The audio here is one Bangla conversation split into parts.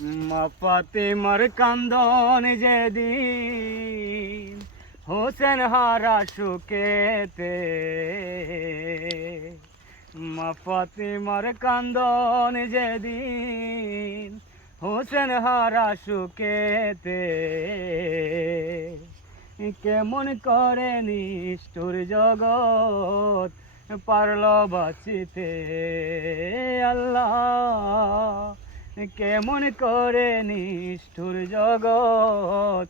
মা ফাতেমার কান্দন যেদিন হোসেন হারা সুকেতে, মা ফাতেমার কান্দন যেদিন হোসেন হারা সুকেতে, কেমন করে নিষ্ঠুর জগৎ পারল বাঁচিতে। আল্লাহ কেমন করে নিষ্ঠুর জগৎ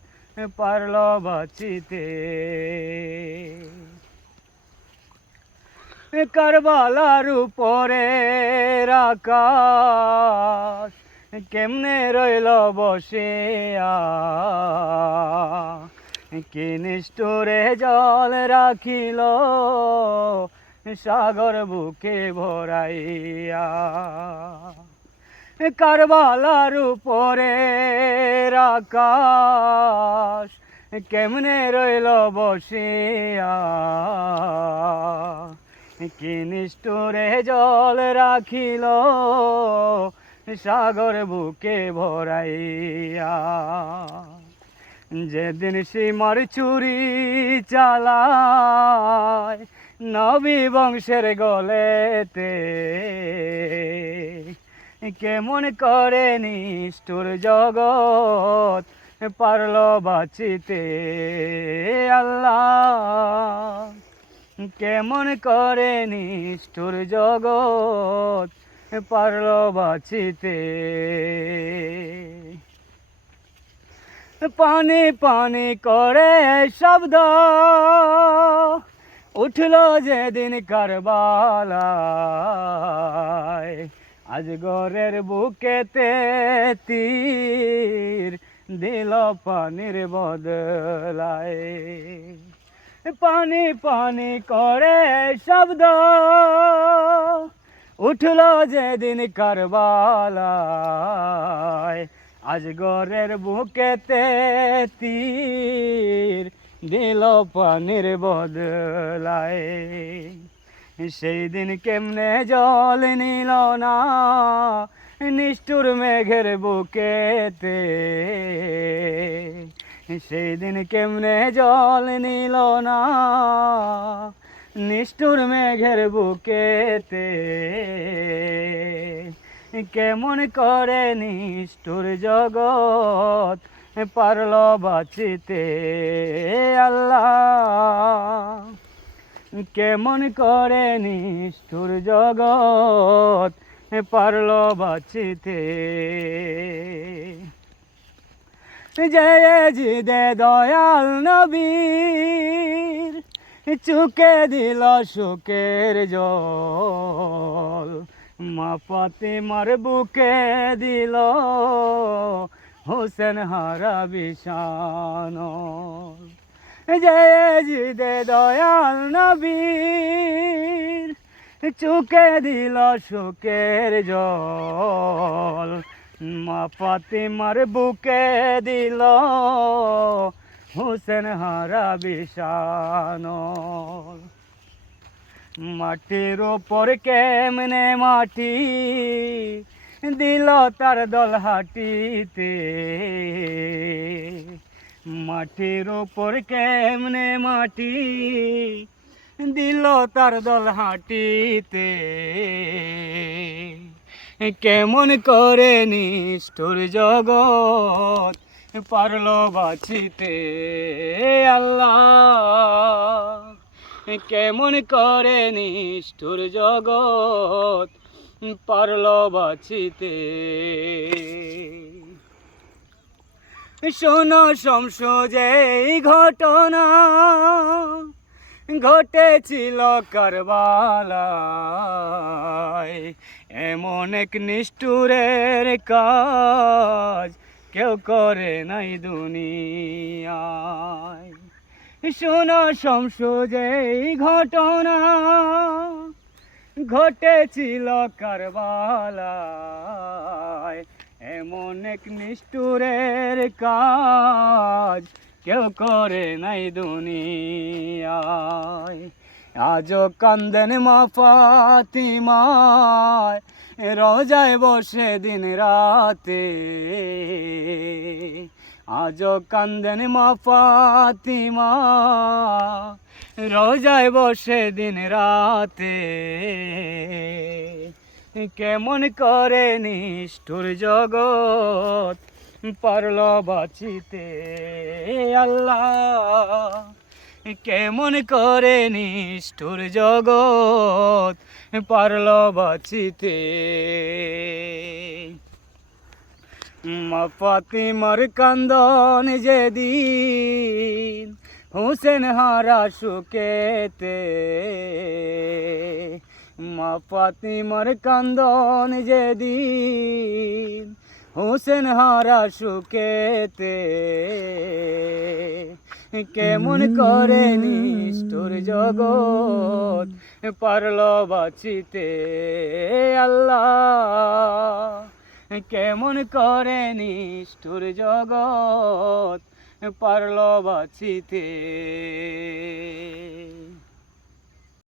পারল বাঁচিতে। কারবালার উপরে আকাশ কেমনে রইল বসে, কি নিষ্ঠুরে জল রাখিল সাগর বুকে ভরাইয়া। কারবালার উপরে আকাশ কেমনে রইল বসিয়া, কি নিষ্ঠুরে জল রাখিল সাগর বুকে ভরাইয়া। যেদিন সীমার চুরি চালায় নবী বংশের গলেতে, কেমন করে নিষ্ঠুর জগৎ পারল বাঁচিতে। আল্লাহ কেমন করে নিষ্ঠুর জগৎ পারল বাঁচিতে। পানি পানি করে শব্দ উঠল যেদিন কারবালায়, আজগরের বুকেতে তীর দিল পানির বদলায়। পানি পানি করে শব্দ উঠল যেদিন কারবালায়, আজগরের বুকেতে তীর দিল পানির বদলায়। সেই দিন কেমনে জল নিল না নিষ্ঠুর মেঘের বুকেতে, সেই দিন কেমনে জল নিল না নিষ্ঠুর মেঘের বুকেতে, কেমন করে নিষ্ঠুর জগৎ পারল বাঁচিতে। আল্লাহ কেমন করে নিষ্ঠুর জগৎ পারল বাঁচিতে। জিদে দয়াল নবীর চুকে দিল সুখের জল, মা ফাতেমার বুকে দিল হোসেন হারা বিষান। জিদে দয়াল নবীর চুকে দিল সুখের জল, মা ফাতেমার বুকে দিল হোসেন হারা বিষান। মাটির ওপর কেমনে মাটি দিল তার দল হাটিতে, মাটির ওপর কেমনে মাটি দিল তার দল হাটিতে, কেমন করে নিষ্ঠুর জগৎ পারল বাঁচিতে। আল্লাহ কেমন করে নিষ্ঠুর জগৎ পারল বাঁচিতে। শোনো শমস যেই ঘটনা ঘটেছিল কারবালায়, এমন এক নিষ্ঠুরের কাজ কেউ করে নাই দুনিয়ায়। শোনো শমস যেই ঘটনা ঘটেছিল কারবালায়, এমন এক নিষ্ঠুরের কাজ কেউ করে নাই দুনিয়ায়। আজও কান্দেন মা ফাতিমায় রোজায় বসে দিন রাতে, আজও কান্দেন মা ফাতিমা, রোজায় বসে দিন রাতে। কেমন করে নিষ্ঠুর জগৎ পারল বাঁচিতে আল্লাহ, কেমন করে নিষ্ঠুর জগৎ পারল বাঁচিতে। মা ফাতিমার কান্দন যেদিন হুসেন হারা সুকেতে, মা ফাতিমার কান্দন যেদিন হুসেন হারা সুকেতে। কেমন করে নিষ্ঠুর জগৎ পারল বাঁচিতে আল্লাহ, কেমন করে নিষ্ঠুর জগৎ পারল বাঁচিতে।